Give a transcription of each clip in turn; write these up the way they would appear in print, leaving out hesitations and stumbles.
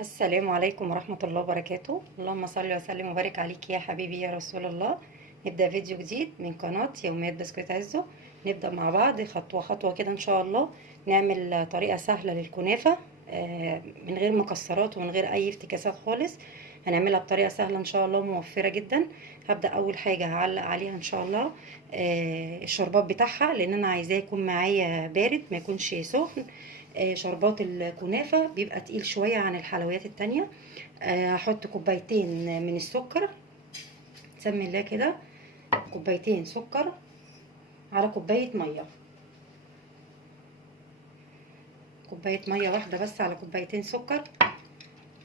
السلام عليكم ورحمة الله وبركاته. اللهم صل وسلم وبارك عليك يا حبيبي يا رسول الله. نبدأ فيديو جديد من قناة يوميات بسكوت عزو. نبدأ مع بعض خطوة خطوة كده ان شاء الله. نعمل طريقة سهلة للكنافة، من غير مكسرات ومن غير اي افتكاسات خالص. هنعملها بطريقة سهلة ان شاء الله وموفرة جدا. هبدأ اول حاجة هعلق عليها ان شاء الله الشربات بتاعها، لان انا عايزاه يكون معايا بارد ما يكونش سخن. شربات الكنافة بيبقى تقيل شوية عن الحلويات التانية. هحط كوبايتين من السكر، سمي الله كده، كوبايتين سكر على كوباية مية. كوباية مية واحدة بس على كوبايتين سكر.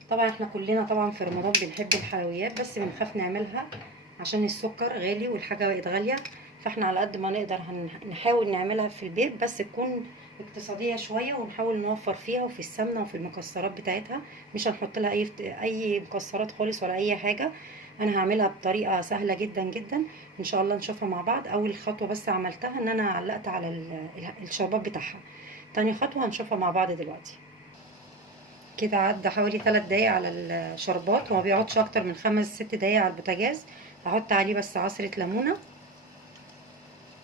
طبعا احنا كلنا طبعا في رمضان بنحب الحلويات، بس بنخاف نعملها عشان السكر غالي والحاجة بقت غالية. فاحنا على قد ما نقدر هنحاول نعملها في البيت، بس تكون اقتصادية شوية، ونحاول نوفر فيها وفي السمنة وفي المكسرات بتاعتها. مش هنحط لها اي مكسرات خالص ولا اي حاجة. انا هعملها بطريقة سهلة جدا جدا ان شاء الله. نشوفها مع بعض. اول خطوة بس عملتها ان انا علقت على الشربات بتاعها. تاني خطوة هنشوفها مع بعض دلوقتي. كده عدى حوالي 3 دقايق على الشربات، وما بيقعدش اكتر من 5-6 دقايق على البوتاجاز. هحط عليه بس عصرة ليمونة،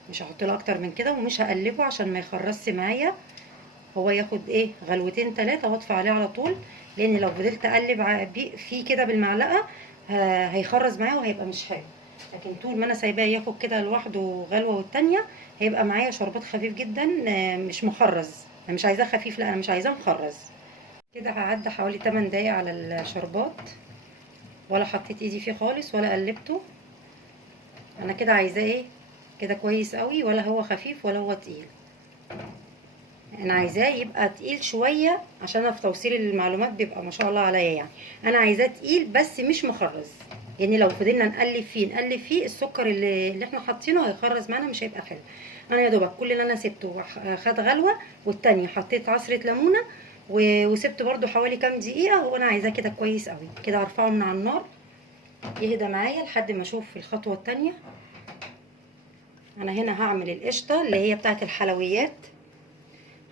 مش هحط له اكتر من كده، ومش هقلبه عشان ما يخرصش معايا. هو ياخد ايه غلوتين 3 واطفي عليه على طول، لان لو فضلت اقلب فيه كده بالمعلقة هيخرز معايا وهيبقى مش حلو. لكن طول ما انا سايباه ياخد كده لوحده غلوة والتانية، هيبقى معايا شربات خفيف جدا، مش مخرز. انا مش عايزاه خفيف، لا انا مش عايزاه مخرز. كده هعدي حوالي 8 دقايق على الشربات، ولا حطيت ايدي فيه خالص ولا قلبته. انا كده عايزاه ايه كده كويس قوي، ولا هو خفيف ولا هو تقيل. انا عايزاه يبقى تقيل شويه، عشان انا في توصيل المعلومات بيبقى ما شاء الله عليا يعني. انا عايزاه تقيل بس مش مخرز، يعني لو فضلنا نقلب فيه السكر اللي احنا حاطينه هيخرز معانا، مش هيبقى حلو. انا يا دوبك كل اللي انا سبته خد غلوه، والتانية حطيت عصره ليمونه وسبت برده حوالي كام دقيقه، وانا عايزاه كده كويس قوي. كده هرفعه من على النار يهدى معايا لحد ما اشوف الخطوه التانية. انا هنا هعمل القشطه اللي هي بتاعه الحلويات،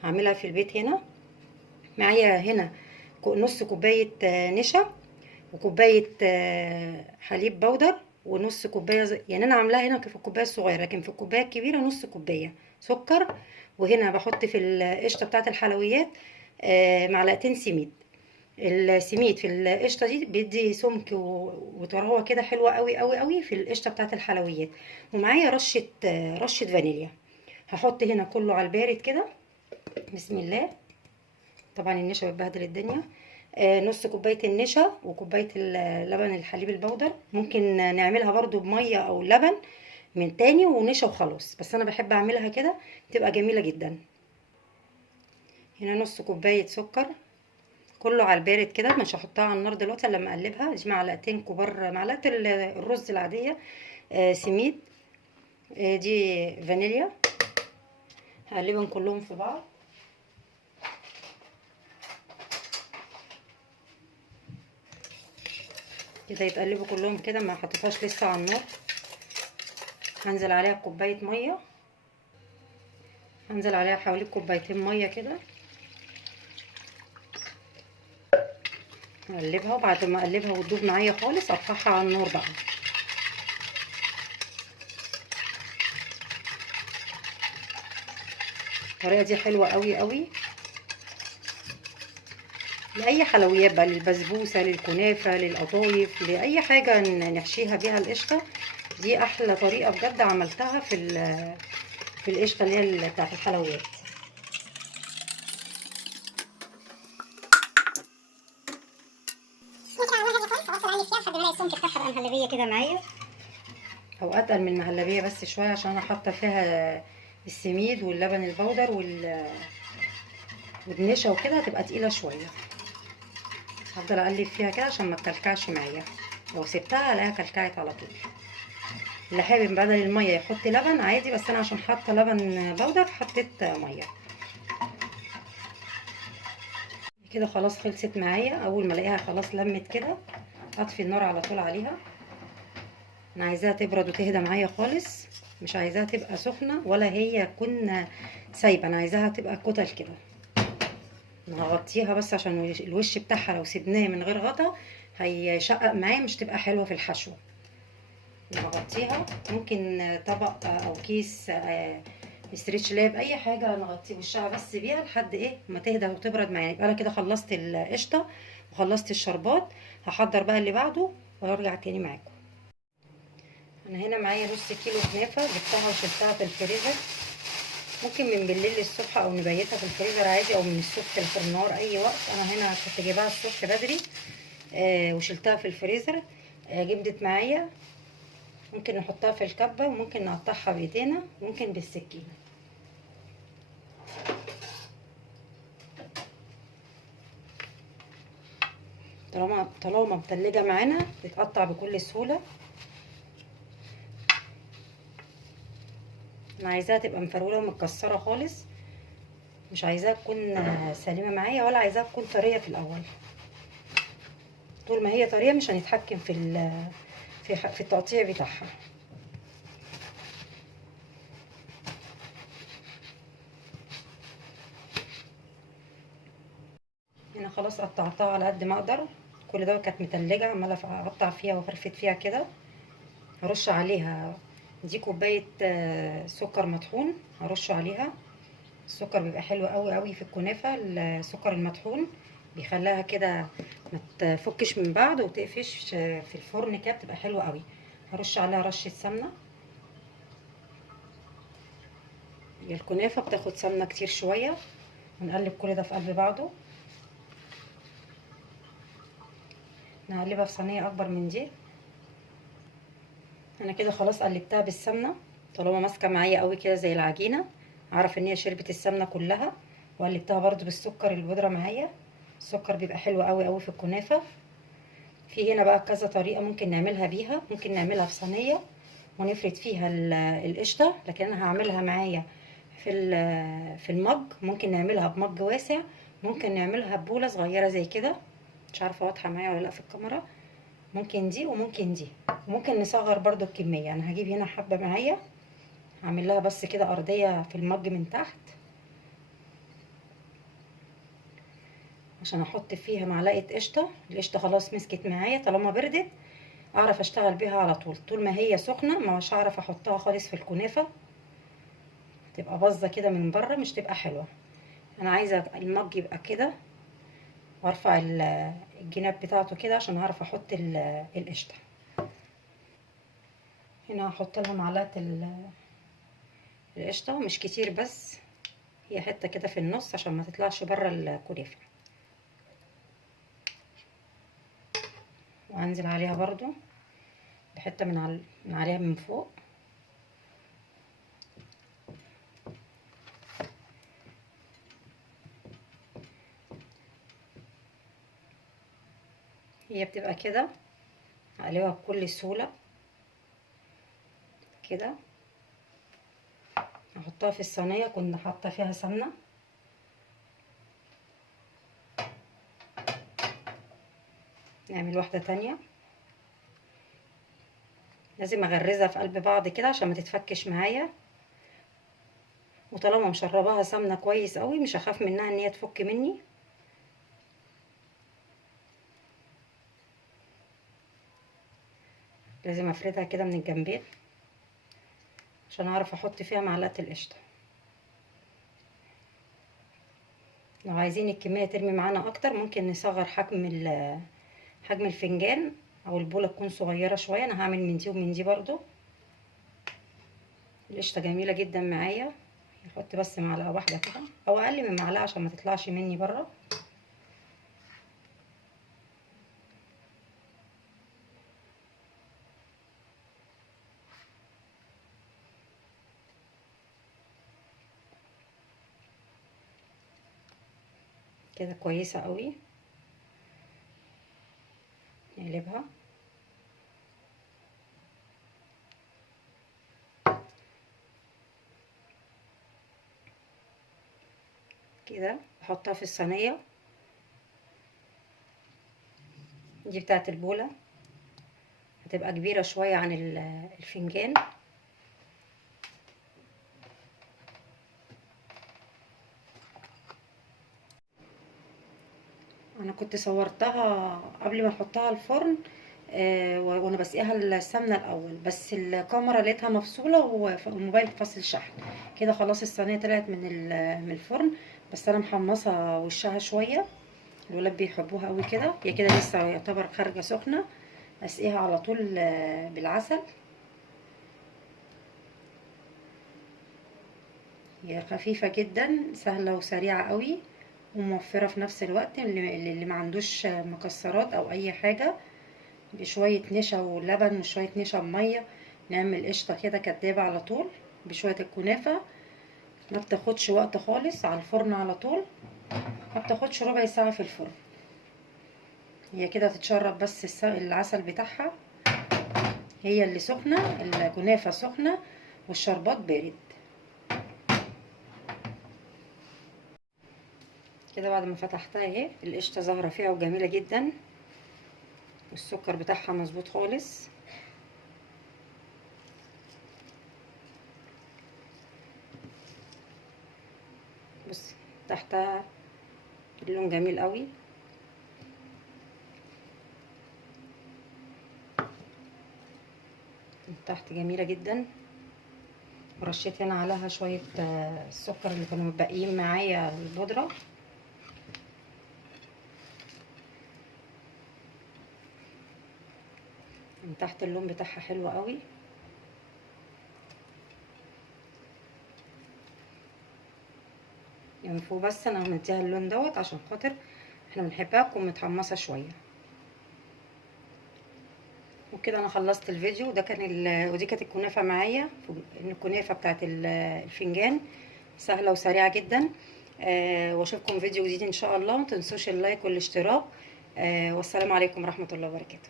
هعملها في البيت هنا. معايا هنا نص كوبايه نشا، وكوبايه حليب بودر، ونص كوبايه يعني انا عاملاها هنا في الكوبايه الصغيره، لكن في الكوبايه الكبيره نص كوبايه سكر. وهنا بحط في القشطه بتاعه الحلويات معلقتين سميد. السميد في القشطه دي بيدي سمك وطراوه كده حلوه قوي قوي قوي في القشطه بتاعه الحلويات. ومعايا رشه فانيليا. هحط هنا كله على البارد كده، بسم الله. طبعا النشا بتبهدل الدنيا. نص كوبايه النشا وكوبايه اللبن الحليب البودر. ممكن نعملها برضو بميه او لبن من تاني ونشا وخلاص، بس انا بحب اعملها كده تبقى جميله جدا. هنا نص كوبايه سكر، كله على البارد كده، مش هحطها على النار دلوقتي لما اقلبها. دي معلقتين كبار، معلقه الرز العاديه. سميد. دي فانيليا. هقلبهم كلهم في بعض. كده يتقلبوا كلهم كده، ما حطيتهاش لسه على النار. هنزل عليها كوبايه ميه، هنزل عليها حوالي كوبايتين ميه كده. اقلبها، وبعد ما اقلبها وتدوب معايا خالص ارفعها على النار بقى. الطريقه دي حلوه قوي قوي لاي حلويات بقى، للبسبوسه، للكنافه، للقطايف، لاي حاجه نحشيها بيها القشطه. دي احلى طريقه بجد عملتها في القشطه اللي هي بتاعت الحلويات. مهلبيه كده معايا، او اتقل من المهلبيه بس شويه، عشان انا حاطه فيها السميد واللبن البودر والنشا وكده، هتبقى تقيله شويه. هفضل اقلب فيها كده عشان ما تكلكعش معايا، لو سبتها الاقيها كلكعت على طول. اللي حابب بدل الميه يحط لبن عادي، بس انا عشان حاطه لبن بودر حطيت ميه. كده خلاص خلصت معايا. اول ما الاقيها خلاص لمت كده اطفي النار على طول عليها. انا عايزاها تبرد وتهدى معايا خالص، مش عايزاها تبقى سخنه ولا هي تكون سايبه، انا عايزاها تبقى كتل كده. هغطيها بس عشان الوش بتاعها لو سيبناه من غير غطا هيشقق معايا، مش تبقى حلوه في الحشو. نغطيها، ممكن طبق او كيس استريتش لاب، اي حاجه نغطي وشها بس بيها لحد ايه ما تهدى وتبرد معايا. يبقى انا كده خلصت القشطه وخلصت الشربات. هحضر بقى اللي بعده وارجع تاني معاكم. انا هنا معايا نص كيلو كنافه، جبتها وشلتها في الفريزر. ممكن من بالليل للصبح او نبيتها في الفريزر عادي، او من الصبح في النهار اي وقت. انا هنا كنت جايباها الصبح بدري وشلتها في الفريزر. جبدت معايا. ممكن نحطها في الكبة، وممكن نقطعها بايدينا، وممكن بالسكينة. طالما متلجة معانا تتقطع بكل سهولة. انا عايزاها تبقى مفرولة ومتكسرة خالص، مش عايزاها تكون سليمة معايا، ولا عايزاها تكون طرية في الاول. طول ما هي طرية مش هنتحكم في التقطيع بتاعها. هنا خلاص قطعتها على قد ما اقدر. كل ده كانت متلجة، عمالة اقطع فيها وافرفت فيها كده. هرش عليها دي كوباية سكر مطحون، هرش عليها. السكر بيبقى حلو قوي قوي في الكنافة. السكر المطحون بيخليها كده ما تفكش من بعض وتقفش في الفرن كده، بتبقى حلوة قوي. هرش عليها رشة سمنة. هي الكنافة بتاخد سمنة كتير شوية. ونقلب كل ده في قلب بعضه. نقلبها في صينية اكبر من دي. انا كده خلاص قلبتها بالسمنة. طالما ماسكة معايا قوي كده زي العجينة، اعرف ان هي شربت السمنة كلها. وقلبتها برضو بالسكر البودرة معايا. السكر بيبقى حلو قوي قوي في الكنافة. في هنا بقى كذا طريقة ممكن نعملها بيها. ممكن نعملها في صينية ونفرد فيها القشطة، لكن انا هعملها معايا في المج. ممكن نعملها بمج واسع، ممكن نعملها ببولة صغيرة زي كده. مش عارفة واضحة معايا ولا لا في الكاميرا. ممكن دي وممكن دي، وممكن نصغر برضو الكمية. انا هجيب هنا حبة معايا، هعمل لها بس كده ارضية في المج من تحت، عشان احط فيها معلقة قشطة. القشطة خلاص مسكت معايا، طالما بردت اعرف اشتغل بيها على طول. طول ما هي سخنة مش هعرف احطها خالص في الكنافة، تبقى باظة كده من بره، مش تبقى حلوة. انا عايزة المج يبقى كده، وارفع الجناب بتاعته كده عشان اعرف احط القشطة. هنا هحط لها معلقة القشطة، مش كتير بس هي حتة كده في النص عشان ما تطلعش بره الكنافة. وانزل عليها برضو بحتة من عليها من فوق. هي بتبقى كده، هقلبها بكل سهولة كده. احطها في الصينية كنا حاطة فيها سمنة. نعمل واحدة تانية. لازم اغرزها في قلب بعض كده عشان ما تتفكش معايا. وطالما مشرباها سمنة كويس قوي مش هخاف منها ان هي تفك مني. لازم افردها كده من الجنبين عشان اعرف احط فيها معلقة القشطة. لو عايزين الكمية ترمي معانا اكتر ممكن نصغر حجم الفنجان، او البولة تكون صغيرة شوية. انا هعمل من دي ومن دي برضو. القشطة جميلة جدا معايا. احط بس معلقة واحدة كده او اقل من معلقة عشان ما تطلعش مني بره. كده كويسة قوي. نقلبها كده، احطها في الصينية. دي بتاعت البولة، هتبقى كبيرة شوية عن الفنجان. كنت صورتها قبل ما احطها الفرن، وانا بسقيها السمنه الاول، بس الكاميرا لقيتها مفصوله والموبايل فاصل شحن. كده خلاص الصينيه طلعت من الفرن، بس انا محمصه وشها شويه، الولاد بيحبوها قوي كده. هي كده لسه يعتبر خارجه سخنه، اسقيها على طول بالعسل. هي خفيفه جدا، سهله وسريعه قوي، وموفره في نفس الوقت. اللي ما عندوش مكسرات او اي حاجه، بشويه نشا ولبن وشويه نشا بميه، نعمل قشطه كده كدابه على طول بشويه الكنافه. ما بتاخدش وقت خالص على الفرن على طول، ما بتاخدش ربع ساعه في الفرن. هي كده تتشرب بس العسل بتاعها، هي اللي سخنه، الكنافه سخنه والشربات بارد. كده بعد ما فتحتها اهي، القشطه ظاهره فيها وجميله جدا، والسكر بتاعها مظبوط خالص. بصي تحتها اللون جميل قوي. من تحت جميله جدا. ورشيت هنا عليها شويه السكر اللي كانوا متبقيين معايا البودره. من تحت اللون بتاعها حلو قوي. يعني فوق بس انا مديها اللون دوت عشان خاطر احنا بنحبها تكون متحمصه شويه. وكده انا خلصت الفيديو. ده كان ودي كانت الكنافه معايا، الكنافه بتاعت الفنجان، سهله وسريعه جدا. واشوفكم فيديو جديد ان شاء الله. متنسوش اللايك والاشتراك. والسلام عليكم ورحمه الله وبركاته.